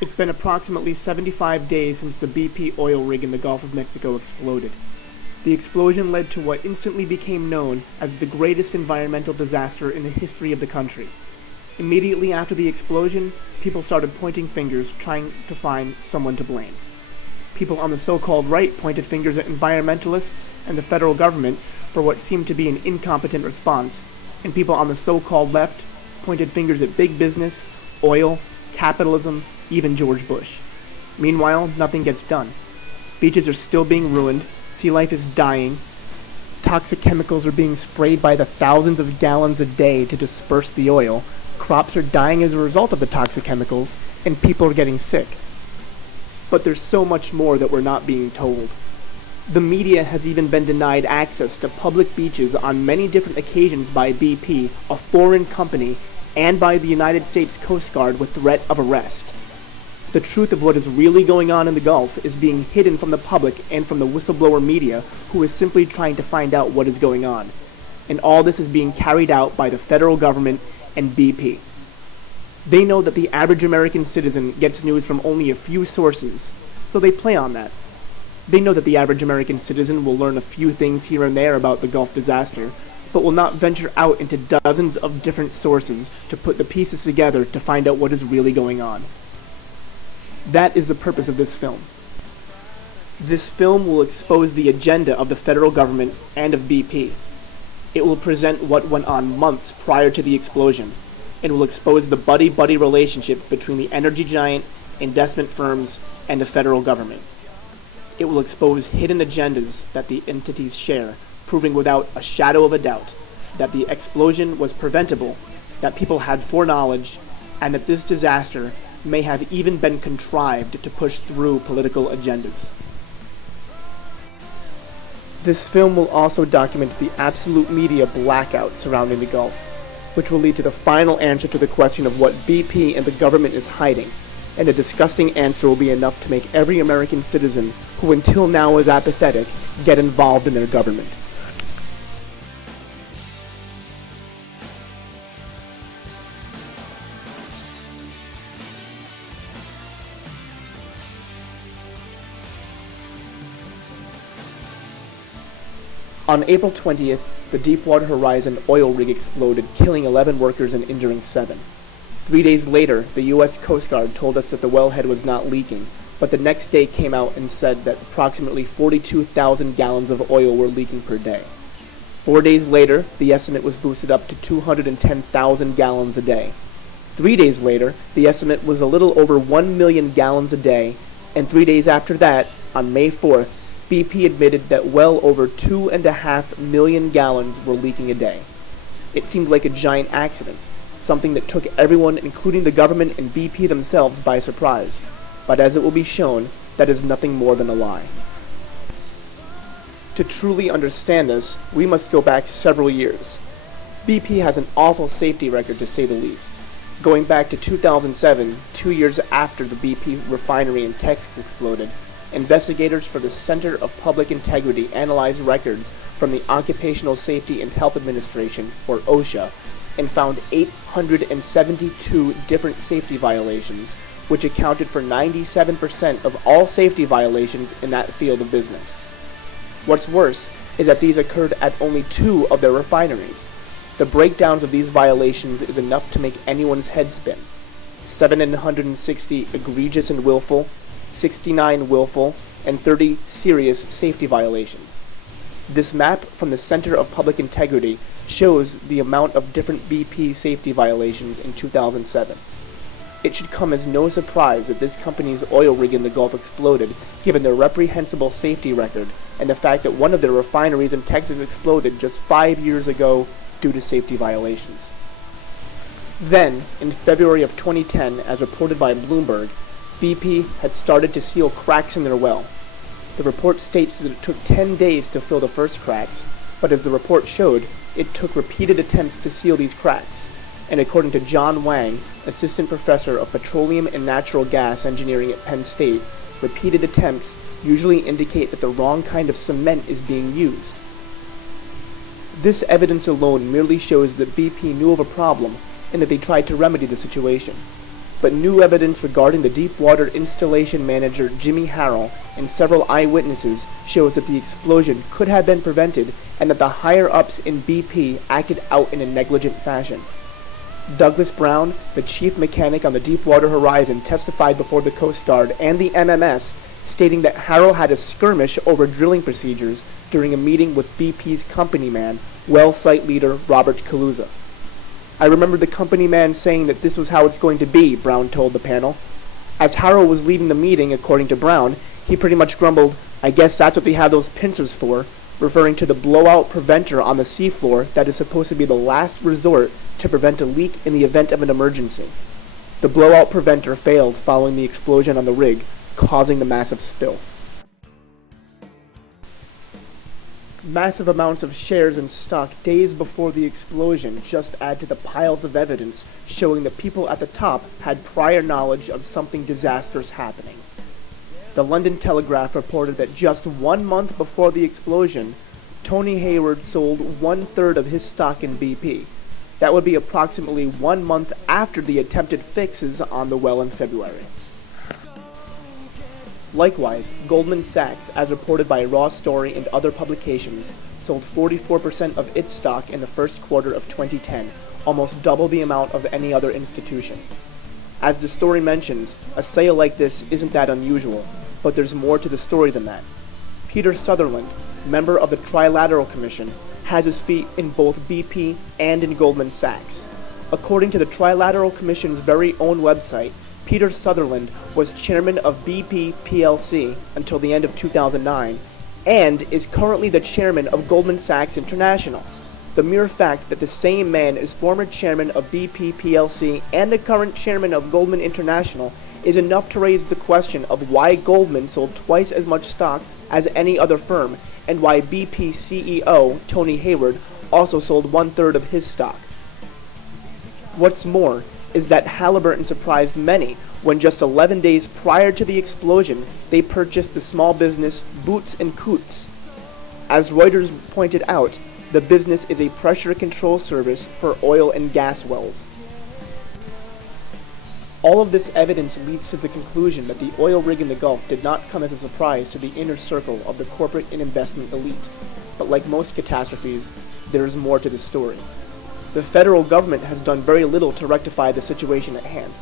It's been approximately 75 days since the BP oil rig in the Gulf of Mexico exploded. The explosion led to what instantly became known as the greatest environmental disaster in the history of the country. Immediately after the explosion, people started pointing fingers, trying to find someone to blame. People on the so-called right pointed fingers at environmentalists and the federal government for what seemed to be an incompetent response, and people on the so-called left pointed fingers at big business, oil, capitalism, even George Bush. Meanwhile, nothing gets done. Beaches are still being ruined, sea life is dying, toxic chemicals are being sprayed by the thousands of gallons a day to disperse the oil, crops are dying as a result of the toxic chemicals, and people are getting sick. But there's so much more that we're not being told. The media has even been denied access to public beaches on many different occasions by BP, a foreign company, and by the United States Coast Guard with threat of arrest. The truth of what is really going on in the Gulf is being hidden from the public and from the whistleblower media, who is simply trying to find out what is going on. And all this is being carried out by the federal government and BP. They know that the average American citizen gets news from only a few sources, so they play on that. They know that the average American citizen will learn a few things here and there about the Gulf disaster, but will not venture out into dozens of different sources to put the pieces together to find out what is really going on. That is the purpose of this film. This film will expose the agenda of the federal government and of BP. It will present what went on months prior to the explosion, and will expose the buddy-buddy relationship between the energy giant, investment firms, and the federal government. It will expose hidden agendas that the entities share, proving without a shadow of a doubt that the explosion was preventable, that people had foreknowledge, and that this disaster may have even been contrived to push through political agendas. This film will also document the absolute media blackout surrounding the Gulf, which will lead to the final answer to the question of what BP and the government is hiding, and a disgusting answer will be enough to make every American citizen who until now is apathetic get involved in their government. On April 20th, the Deepwater Horizon oil rig exploded, killing 11 workers and injuring 7. 3 days later, the U.S. Coast Guard told us that the wellhead was not leaking, but the next day came out and said that approximately 42,000 gallons of oil were leaking per day. 4 days later, the estimate was boosted up to 210,000 gallons a day. 3 days later, the estimate was a little over 1 million gallons a day, and 3 days after that, on May 4th, BP admitted that well over 2.5 million gallons were leaking a day. It seemed like a giant accident, something that took everyone, including the government and BP themselves, by surprise. But as it will be shown, that is nothing more than a lie. To truly understand this, we must go back several years. BP has an awful safety record, to say the least. Going back to 2007, 2 years after the BP refinery in Texas exploded, investigators for the Center of Public Integrity analyzed records from the Occupational Safety and Health Administration, or OSHA, and found 872 different safety violations, which accounted for 97% of all safety violations in that field of business. What's worse is that these occurred at only 2 of their refineries. The breakdowns of these violations is enough to make anyone's head spin. 760 egregious and willful, 69 willful, and 30 serious safety violations. This map from the Center of Public Integrity shows the amount of different BP safety violations in 2007. It should come as no surprise that this company's oil rig in the Gulf exploded, given their reprehensible safety record and the fact that one of their refineries in Texas exploded just 5 years ago due to safety violations. Then, in February of 2010, as reported by Bloomberg, BP had started to seal cracks in their well. The report states that it took 10 days to fill the first cracks, but as the report showed, it took repeated attempts to seal these cracks. And according to John Wang, assistant professor of petroleum and natural gas engineering at Penn State, repeated attempts usually indicate that the wrong kind of cement is being used. This evidence alone merely shows that BP knew of a problem and that they tried to remedy the situation. but new evidence regarding the deep-water installation manager Jimmy Harrell and several eyewitnesses shows that the explosion could have been prevented and that the higher-ups in BP acted out in a negligent fashion. Douglas Brown, the chief mechanic on the Deepwater Horizon, testified before the Coast Guard and the MMS, stating that Harrell had a skirmish over drilling procedures during a meeting with BP's company man, well site leader Robert Kaluza. "I remember the company man saying that this was how it's going to be," Brown told the panel. As Harrell was leaving the meeting, according to Brown, he pretty much grumbled, "I guess that's what they have those pincers for," referring to the blowout preventer on the seafloor that is supposed to be the last resort to prevent a leak in the event of an emergency. The blowout preventer failed following the explosion on the rig, causing the massive spill. Massive amounts of shares in stock days before the explosion just add to the piles of evidence showing the people at the top had prior knowledge of something disastrous happening. The London Telegraph reported that just 1 month before the explosion, Tony Hayward sold 1/3 of his stock in BP. That would be approximately 1 month after the attempted fixes on the well in February. Likewise, Goldman Sachs, as reported by Raw Story and other publications, sold 44% of its stock in the first quarter of 2010, almost double the amount of any other institution. As the story mentions, a sale like this isn't that unusual, but there's more to the story than that. Peter Sutherland, member of the Trilateral Commission, has his feet in both BP and in Goldman Sachs. According to the Trilateral Commission's very own website, Peter Sutherland was chairman of BP plc until the end of 2009 and is currently the chairman of Goldman Sachs International. The mere fact that the same man is former chairman of BP plc and the current chairman of Goldman International is enough to raise the question of why Goldman sold twice as much stock as any other firm and why BP CEO Tony Hayward also sold 1/3 of his stock. What's more is that Halliburton surprised many when just 11 days prior to the explosion, they purchased the small business Boots & Coots. As Reuters pointed out, the business is a pressure control service for oil and gas wells. All of this evidence leads to the conclusion that the oil rig in the Gulf did not come as a surprise to the inner circle of the corporate and investment elite. But like most catastrophes, there is more to the story. The federal government has done very little to rectify the situation at hand.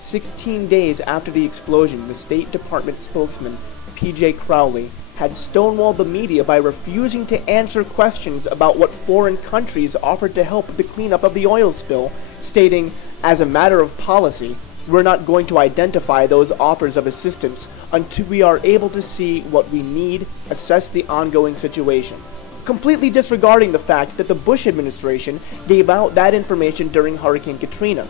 16 days after the explosion, the State Department spokesman, P.J. Crowley, had stonewalled the media by refusing to answer questions about what foreign countries offered to help with the cleanup of the oil spill, stating, "As a matter of policy, we're not going to identify those offers of assistance until we are able to see what we need, assess the ongoing situation," completely disregarding the fact that the Bush administration gave out that information during Hurricane Katrina.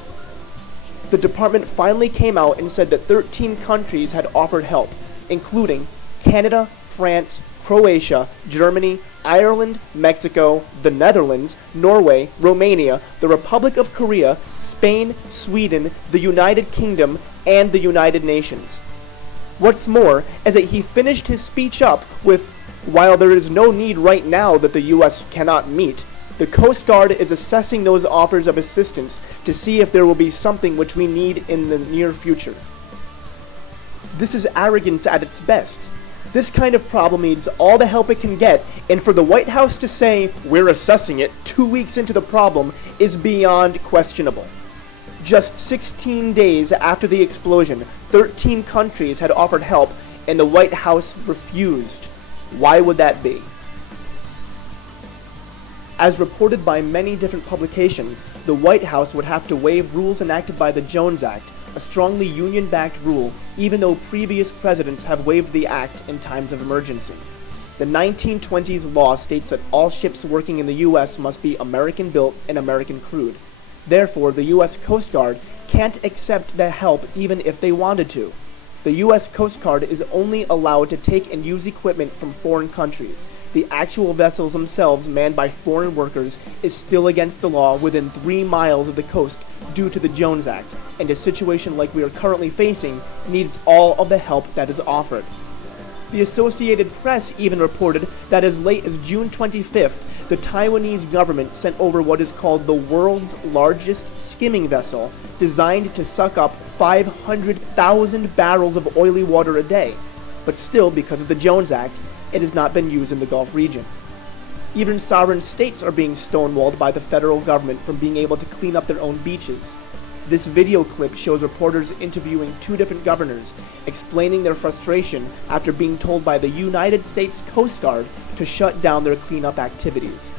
The department finally came out and said that 13 countries had offered help, including Canada, France, Croatia, Germany, Ireland, Mexico, the Netherlands, Norway, Romania, the Republic of Korea, Spain, Sweden, the United Kingdom, and the United Nations. What's more is that he finished his speech up with, "While there is no need right now that the U.S. cannot meet, the Coast Guard is assessing those offers of assistance to see if there will be something which we need in the near future." This is arrogance at its best. This kind of problem needs all the help it can get, and for the White House to say, "We're assessing it," 2 weeks into the problem is beyond questionable. Just 16 days after the explosion, 13 countries had offered help, and the White House refused. Why would that be? As reported by many different publications, the White House would have to waive rules enacted by the Jones Act, a strongly union-backed rule, even though previous presidents have waived the act in times of emergency. The 1920s law states that all ships working in the U.S. must be American-built and American-crewed. Therefore, the U.S. Coast Guard can't accept the help even if they wanted to. The U.S. Coast Guard is only allowed to take and use equipment from foreign countries. The actual vessels themselves, manned by foreign workers, is still against the law within 3 miles of the coast due to the Jones Act, and a situation like we are currently facing needs all of the help that is offered. The Associated Press even reported that as late as June 25th, the Taiwanese government sent over what is called the world's largest skimming vessel, designed to suck up 500,000 barrels of oily water a day. But still, because of the Jones Act, it has not been used in the Gulf region. Even sovereign states are being stonewalled by the federal government from being able to clean up their own beaches. This video clip shows reporters interviewing two different governors, explaining their frustration after being told by the United States Coast Guard to shut down their cleanup activities.